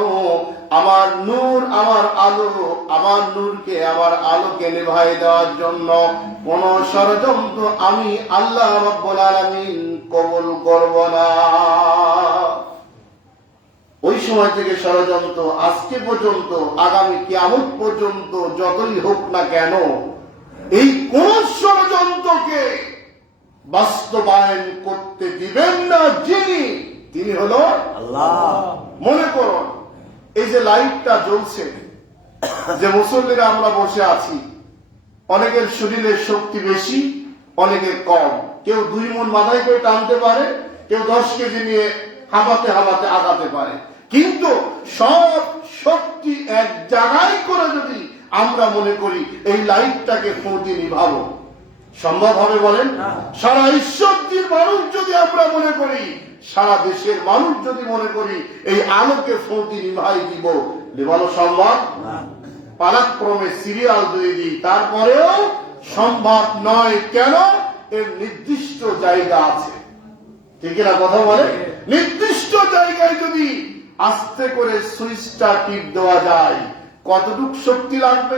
আমার নূর, আমার আলো, আমার নূরকে, আমার আলোকে নিভাই দেওয়ার জন্য কোন ষড়যন্ত্র আমি আল্লাহ রাব্বুল আলামিন কবুল করব না। ওই সময় থেকে ষড়যন্ত্র আজকে পর্যন্ত, আগামী কিয়ামত পর্যন্ত যতই হোক না কেন, এই কোন ষড়যন্ত্রকে বাস্তবায়ন করতে দিবেন না যিনি, তিনি হলো আল্লাহ। মনে করুন, এই যে লাইটটা জ্বলছে, যে মুসল্লিরা আমরা বসে আছি, অনেকের শরীরের শক্তি বেশি, অনেকের কম। কেউ 2 মণ মাথায় করে টানতে পারে, কেউ 10 কেজি নিয়ে হাঁপাতে হাঁপাতে আগাতে পারে। কিন্তু সব শক্তি এক জায়গায় করে যদি আমরা মনে করি এই লাইটটাকে ফুঁটি নিভাবো, সম্ভব হবে? বলেন, সারা ঈশ্বরদীর মানুষ যদি আমরা মনে করি, সারা দেশের মানুষ যদি মনে করি এই আলোকে ফুঁটি নিভাই দিব, নিভানো সম্ভব? পালাক্রমে সিরিয়াল দিয়ে দিই, তারপরেও সম্ভব নয়। কেন? এর নির্দিষ্ট জায়গা আছে, ঠিক না? কথা বলে, নির্দিষ্ট জায়গায় যদি আস্তে করে সুইচটা টিপ দেওয়া যায়, কতটুক শক্তি লাগবে?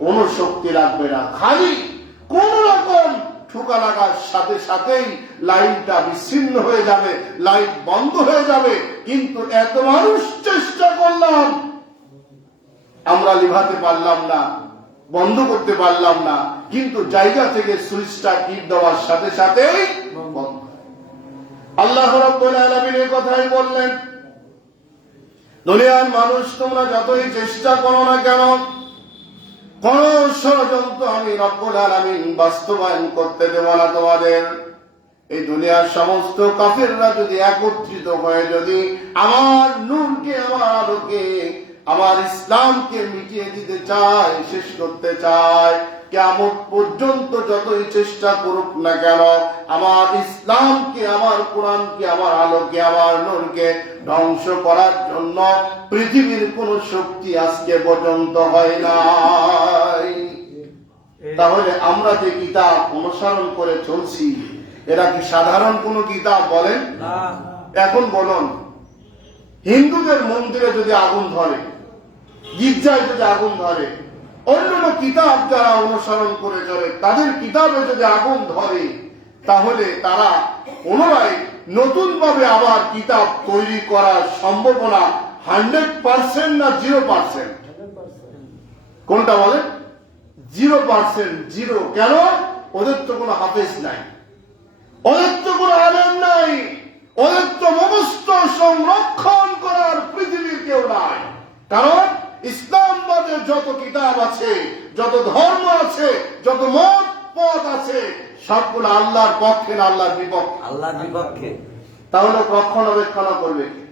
কোন শক্তি লাগবে না, খালি কোন রকম ঠুকা লাগার সাথে সাথেই লাইনটা বিচ্ছিন্ন হয়ে যাবে, লাইট বন্ধ হয়ে যাবে। কিন্তু এত মানুষ চেষ্টা করলাম, আমরা লিভাতে পারলাম না, বন্ধ করতে পারলাম না, কিন্তু জায়গা থেকে সুইচটা টিপ দেওয়ার সাথে সাথেই বন্ধ। আল্লাহ রাব্বুল আলামিন এই কথাই বললেন, দুনিয়ার মানুষ তোমরা যতই চেষ্টা করো না কেন, কোন ষড়যন্ত্র আমি রব্বুল আলামিন বাস্তবায়ন করতে দেব না তোমাদের। এই দুনিয়ার সমস্ত কাফেররা যদি একত্রিত হয়ে যদি আমার নূরকে, আমার আলোকে, আমার ইসলামকে মিটিয়ে দিতে চায়, শেষ করতে চায়, কিয়ামত পর্যন্ত যতই চেষ্টা করুক না কেন, আমার ইসলামকে, আমার কোরআনকে, আমার আলোকে, আমার নূরকে ধ্বংস করার জন্য পৃথিবীর কোন শক্তি আজকে পর্যন্ত হয় নাই। তাহলে আমরা যে কিতাব অনুসরণ করে চলছি, এরা কি সাধারণ কোন কিতাব? বলেন। এখন বলুন, হিন্দুদের মন্দিরে যদি আগুন ধরে, গির্জায় যদি আগুন ধরে, অন্যান্য কিতাব যারা অনুসরণ করে চলে তাদের কিতাবে যদি আগুন ধরে, তাহলে তারা পুনরায় নতুন ভাবে আবার কিতাব তৈরি করার সম্ভাবনা 100% না 0%? কোনটা বলে? 0%। 0। কেন? ওদের তো কোনো হাফেজ নাই, ওদের তো কোনো আলেম নাই, ওদের তো মুখস্থ সংরক্ষণ করার পৃথিবীর কেউ নাই। কারণ ইসলামবাদে যত কিতাব আছে, যত ধর্ম আছে, যত মত পথ আছে, সবগুলো আল্লাহর পক্ষে না আল্লাহর বিপক্ষে? আল্লাহর বিপক্ষে। তাহলে রক্ষণাবেক্ষণ করবে কে?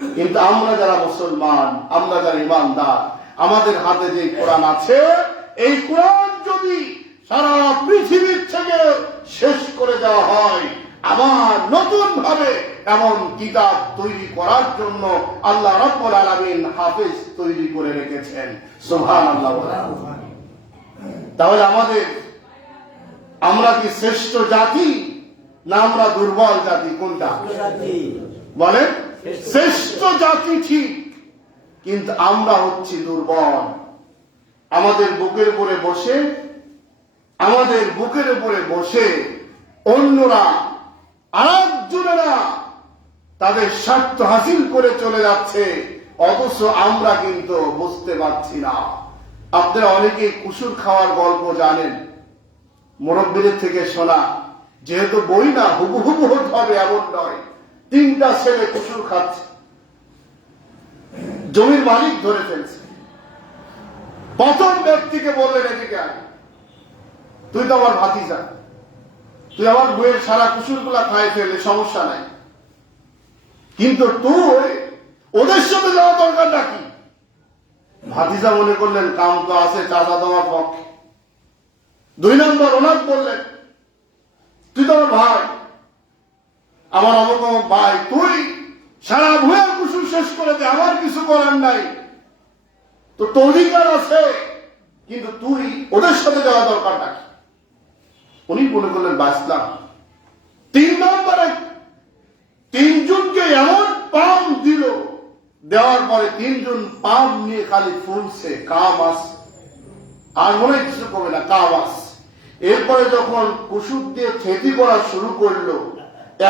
কিন্তু আমরা যারা মুসলমান, আমরা যারা ইমানদার, আমাদের হাতে যে কোরআন আছে, এই কোরআন যদি সারা পৃথিবীর থেকে শেষ করে দেওয়া হয়, আবার নতুন ভাবে এমন কিতাব তৈরি করার জন্য আল্লাহ রাব্বুল আলামিন হাফেজ তৈরি করে রেখেছেন। সুবহানাল্লাহ। তাহলে আমরা কি শ্রেষ্ঠ জাতি না আমরা দুর্বল জাতি? কোনটা বলেন? শ্রেষ্ঠ জাতি ঠিক, কিন্তু আমরা হচ্ছি দুর্বল। আমাদের বুকের উপরে বসে অন্যরা, আরেকজনেরা তাদের স্বার্থ হাসিল করে চলে যাচ্ছে, অথচ আমরা কিন্তু বুঝতে পারছি না। আপনারা অনেকেই কুসুর খাওয়ার গল্প জানেন, মুরব্বীদের থেকে শোনা। যেহেতু বই না হুবহু হতে হবে এমন নয়, তিনটা ছেলে কুসুর খাচ্ছে, জমির মালিক ধরে ফেলছে। প্রথম ব্যক্তিকে বললেন, এদিকে আয়, তুই তো আমার ভাতিজা, তুই আমার বইয়ের সারা কুসুর গুলা খাই ফেললে, সমস্যা নাই, কিন্তু তুই ওদের সাথে যাওয়া দরকার নাকি? ভাতিজা মনে করলেন কাম তো আছে চাচা দেওয়ার পক্ষে। 2 নম্বর ওনার বললেন, তুই তো আমার ভাই, আমার অমুক অমুক ভাই, তুই সারা ভুয়ের কুসুর শেষ করে দে, আমার কিছু করার নাই, তো তোর অধিকার আছে, কিন্তু তুই ওদের সাথে যাওয়া দরকার নাকি? উনি মনে করলেন বাঁচলাম। 3 নম্বরে 3 জনকে এমন পাম দিল, দেওয়ার পরে 3 জন পাম নিয়ে খালি ফুলছে, কাম আসছে, আর মনে কিছু করবে না, কাম আসছে। এরপরে যখন কুসুর দিয়ে খেতি করা শুরু করলো,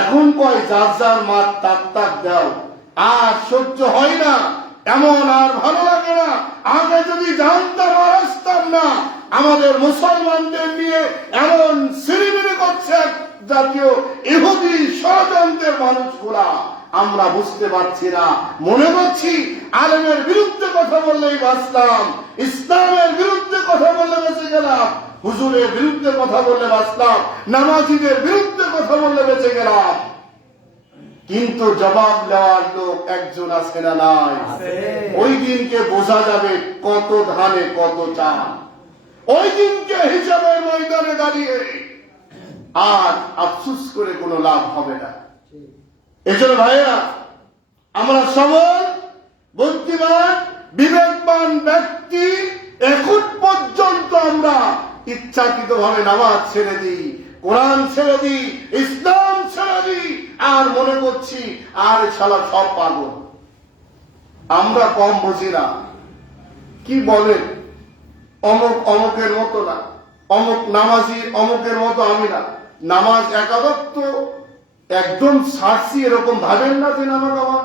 এখন কয় যার যার মাঠ তাক তাক দাও, আর সহ্য হয় না, এমন আর ভালো লাগে না। আগে যদি জানতাম আর আসতাম না, আমাদের মুসলমানদের নিয়ে এমন সিরিমিরি করছে জাতীয় ইহুদি ষড়যন্ত্রের মানুষগুলা, আমরা বুঝতে পারছি না। মনে করছি আলেমের বিরুদ্ধে কথা বললেই বাঁচলাম, ইসলামের বিরুদ্ধে কথা বললে বেঁচে গেলাম, হুজুরের বিরুদ্ধে কথা বললে বাঁচলাম, নামাজিদের বিরুদ্ধে কথা বললে বেঁচে গেলাম। কিন্তু জবাব দেওয়ার লোক একজন আছে না নাই? ওই দিনকে বোঝা যাবে কত ধানে কত চাল। ওই দিনকে হিসাবের ময়দানে দাঁড়িয়ে আর আফসুস করে কোনো লাভ হবে না। এজন্য ভাইয়া, আমরা সবল, বুদ্ধিমান, বিবেকবান ব্যক্তি এখন পর্যন্ত আমরা ইচ্ছাকৃত ভাবে নামাজ ছেড়ে দিই, কোরআন ছেড়ে দিই, ইসলাম ছেড়ে দিই, আর মনে করছি আর শালা সব পাগল, আমরা কম বুঝি না। কি বলেন, অমুক অমুকের মতো না, অমুক নামাজি অমুকের মতো আমি না, নামাজ একাদত্ব একদম ছাড়ছি এরকম ভাবেন না যে নামাজ আমার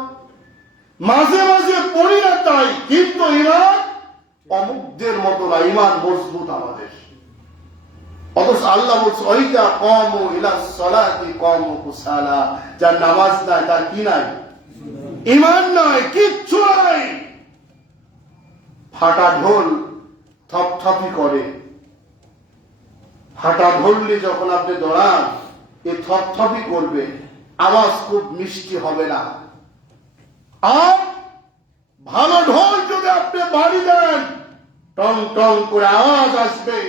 মাঝে মাঝে পড়ি না তাই, কিন্তু ইমান অমুকদের মতো না, ইমান মজবুত আমাদের। অথচ আল্লাহ বলছে, ওইটা কম ইলা সলাতি কম কুসালা, যার নামাজ নাই তার কি নাই? ইমান নাই, কিচ্ছু নাই। ফাটা ঢোল থপথপি করে, ফাটা ঢোল যখন আপনি দৌড়ান, এ থপথপি করবে, আওয়াজ খুব মিষ্টি হবে না। আর ভালো ঢোল যদি আপনি বাড়ি দেন, টং টং করে আওয়াজ আসবে।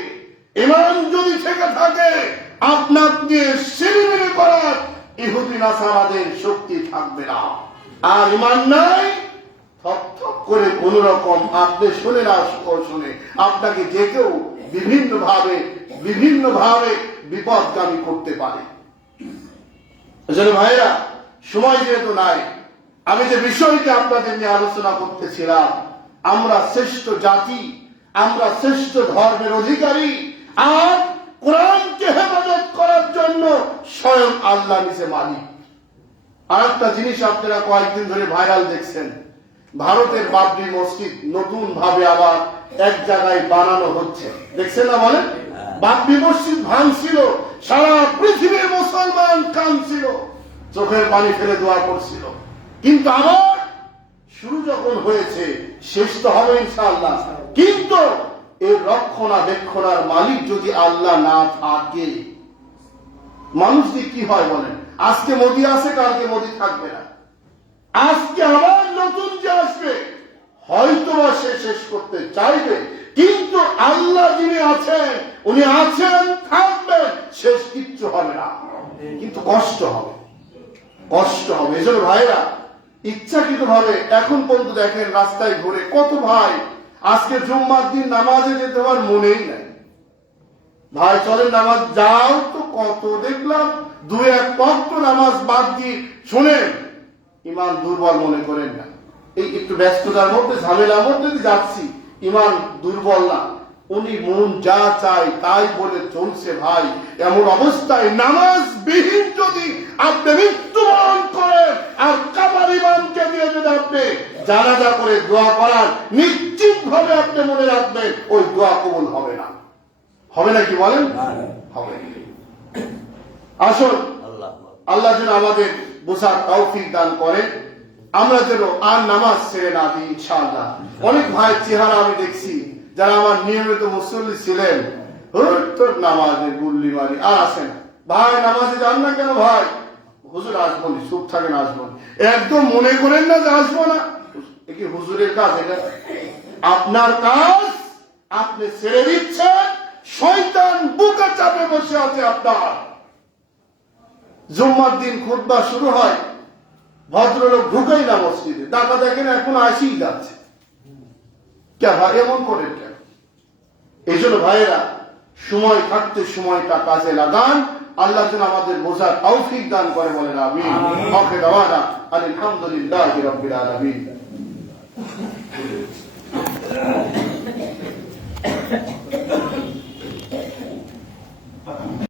ইমান যদি থেকে থাকে, আপনার দিয়ে সিরিমিরি করার ইহুদি নাসারাদের শক্তি থাকবে না। আর ইমান নাই, থপ থপ করে কোন রকম আপনি শুনে না শুনে আপনাকে যে কেউ বিভিন্ন ভাবে বিপদগামী করতে পারে। এজন্য ভাইরা, সময় যেহেতু নাই, আমি যে বিষয়টি আপনাদের নিয়ে আলোচনা করতেছিলাম, আমরা শ্রেষ্ঠ জাতি, আমরা শ্রেষ্ঠ ধর্মের অধিকারী, আর কোরআনকে হেফাজত করার জন্য স্বয়ং আল্লাহ নিজে মালিক। আর একটা জিনিস আপনারা কয়েকদিন ধরে ভাইরাল দেখছেন, ভারতের বাবরি মসজিদ নতুন ভাবে আবার এক জায়গায় বানানো হচ্ছে, দেখছেন না? বলেন, বাবরি মসজিদ ভাঙছিল, সারা পৃথিবীর মুসলমান কাঁদছিল, চোখের পানি ফেলে দোয়া করছিল। কিন্তু আবার শুরু যখন হয়েছে, শেষ তো হবে ইনশাআল্লাহ। কিন্তু এর রক্ষণাবেক্ষণার মালিক যদি আল্লাহ না থাকে, মানুষ দিয়ে কি হয় বলেন? আজকে মোদি আছে, কালকে মোদি থাকবে না। আজকে আবার নতুন যে আসবে, হয়তো বা সে শেষ করতে চাইবে, কিন্তু আল্লাহ যিনি আছেন, উনি আছেন, থাকবেন, শেষ কিচ্ছু হবে না, কিন্তু কষ্ট হবে, কষ্ট হবে। এজন্য ভাইরা, ইচ্ছাকৃত ভাবে এখন পর্যন্ত দেখেন রাস্তায় ঘুরে কত ভাই আজকে জুম্মার দিন নামাজে যেতে আমার মনেই নাই, ভাই চলেন নামাজ যাও, তো কত দেখলাম 2-1 ওয়াক্ত নামাজ বাদ দিয়ে। শুনেন, ইমান দুর্বল মনে করেন না, এই একটু ব্যস্ততার মধ্যে ঝামেলার মধ্যে যাচ্ছি, ইমান দুর্বল না, উনি মন যা চায় তাই বলে চলছে। ভাই, এমন অবস্থায় নামাজ বিহীন যদি আপনি মৃত্যুবরণ করেন, আর কাবার ইমামকে দিয়ে যদি আপনি জানাজা করে দোয়া করার, নিশ্চিত ভাবে আপনি মনে রাখবেন ওই দোয়া কবুল হবে না। হবে না কি বলেন? হবে। আসুন, আল্লাহ যেন আমাদের বোঝার তৌফিক দান করেন। আমরা যেন আর নামাজ ছেড়ে না দিই ইনশাআল্লাহ। অনেক ভাইয়ের চেহারা আমি দেখছি যারা আমার নিয়মিত মুসল্লি ছিলেন, তোর নামাজের গুল্লি মারি আর আসেন ভাই নামাজে যান না কেন ভাই? হুজুর আসবো নি, চুপ থাকেন আসবো নি। একদম মনে করেন না যে আসবো না, এ কি হুজুরের কাজ? এটা আপনার কাজ, আপনি ছেড়ে দিচ্ছেন। শয়তান বুকে চাপে বসে আছে আপনার। জুম্মার দিন খুতবা শুরু হয়, ভদ্রলোক ঢুকেই না মসজিদে, টাকা দেখেন এখন আসেই যাচ্ছে। কে ভাই এমন করেন কেন? এই জন্য ভাইয়েরা, সময় থাকতে সময়টা কাজে লাগান। আল্লাহ যেন আমাদের বোঝার তৌফিক দান করে, বলেন আমিন। আলহামদুলিল্লাহি রাব্বিল আলামিন।